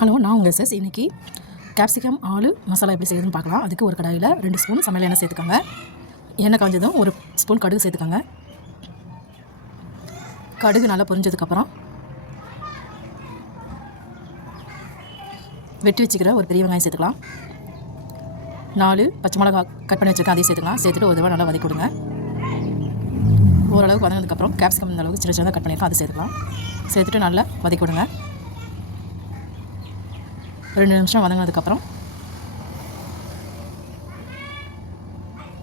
Hello, நான் உங்கள் SS. இன்றைக்கி கேப்சிகம் ஆலு மசாலா எப்படி செய்யுதுன்னு பார்க்கலாம். அதுக்கு ஒரு கடாயில் 2 ஸ்பூன் சமையல் எண்ணெய் சேர்த்துக்கோங்க. எண்ணெய் காஞ்சதும் 1 ஸ்பூன் கடுகு சேர்த்துக்கோங்க. கடுகு நல்லா பொரிஞ்சதுக்கப்புறம் வெட்டி வச்சுக்கிற ஒரு பெரிய வெங்காயம் சேர்த்துக்கலாம். 4 பச்சை மிளகா கட் பண்ணி வச்சுருக்கேன், அதையும் சேர்த்துக்கலாம். சேர்த்துட்டு ஒரு தடவை நல்லா வதக்கி கொடுங்க. ஓரளவுக்கு வதங்கினதுக்கப்புறம் கேப்சிகம் இந்த அளவுக்கு சின்ன சின்னதாக கட் பண்ணியிருக்கோம், அதை சேர்த்துக்கலாம். சேர்த்துட்டு நல்லா வதக்கி விடுங்க. 2 நிமிஷம் வதங்கினதுக்கப்புறம்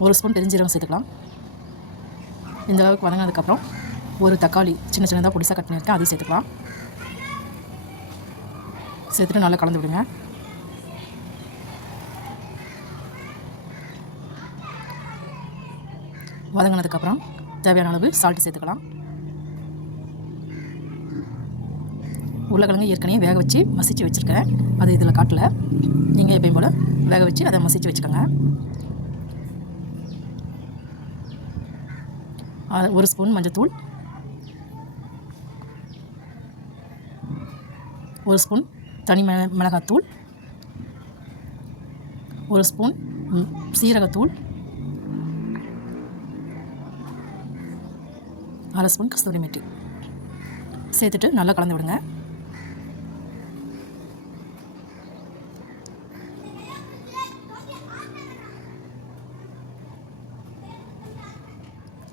1 ஸ்பூன் பெருஞ்சீரகம் சேர்த்துக்கலாம். இந்த அளவுக்கு வதங்கினதுக்கப்புறம் ஒரு தக்காளி சின்ன சின்னதாக பொடிசாக கட் பண்ணியிருக்கேன், அதையும் சேர்த்துக்கலாம். சேர்த்துட்டு நல்லா கலந்து விடுங்க. வதங்கினதுக்கப்புறம் தேவையான அளவு சால்ட்டு சேர்த்துக்கலாம். உருளைக்கிழங்கு ஏற்கனவே வேக வச்சு மசிச்சு வச்சுருக்கேன், அது இதில் காட்டல. நீங்கள் எப்பயும் போல் வேக வச்சு அதை மசிச்சு வச்சுக்கோங்க. 1 ஸ்பூன் மஞ்சத்தூள், 1 ஸ்பூன் தனி மிளகாத்தூள், 1 ஸ்பூன் சீரகத்தூள், 1/2 ஸ்பூன் கஸ்தூரி மேத்தி சேர்த்துட்டு நல்லா கலந்து விடுங்க.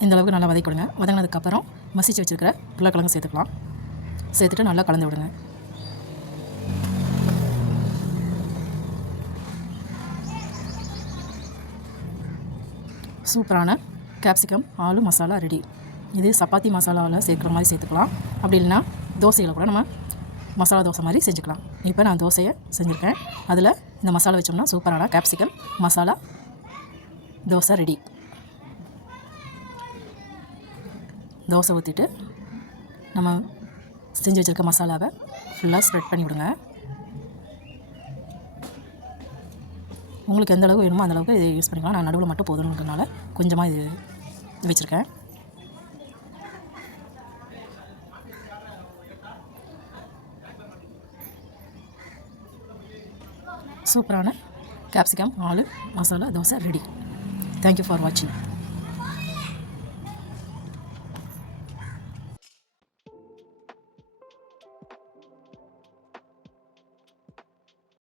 இந்த அளவுக்கு நல்லா வதக்கி விடுங்க. வதங்கினதுக்கப்புறம் மசிச்சு வச்சுருக்கிற உருளைக்கிழங்கு சேர்த்துக்கலாம். சேர்த்துட்டு நல்லா கலந்து விடுங்க. சூப்பரான கேப்சிகம் ஆலு மசாலா ரெடி. இது சப்பாத்தி மசாலாவில் சேர்க்குற மாதிரி சேர்த்துக்கலாம். அப்படி இல்லைன்னா தோசையில் கூட நம்ம மசாலா தோசை மாதிரி செஞ்சுக்கலாம். இப்போ நான் தோசையை செஞ்சுருக்கேன், அதில் இந்த மசாலா வச்சோம்னா சூப்பரான கேப்சிகம் மசாலா தோசை ரெடி. தோசை ஊற்றிட்டு நம்ம செஞ்சு வச்சுருக்க மசாலாவை ஃபுல்லாக ஸ்ப்ரெட் பண்ணி விடுங்க. உங்களுக்கு எந்த அளவுக்கு வேணுமோ அந்தளவுக்கு இதை யூஸ் பண்ணிக்கலாம். நான் நடுவில் மட்டும் போதும்ன்றதுனால கொஞ்சமாக இது வச்சுருக்கேன். சூப்பரான capsicum aloo masala dosa ready. Thank you for வாட்சிங்.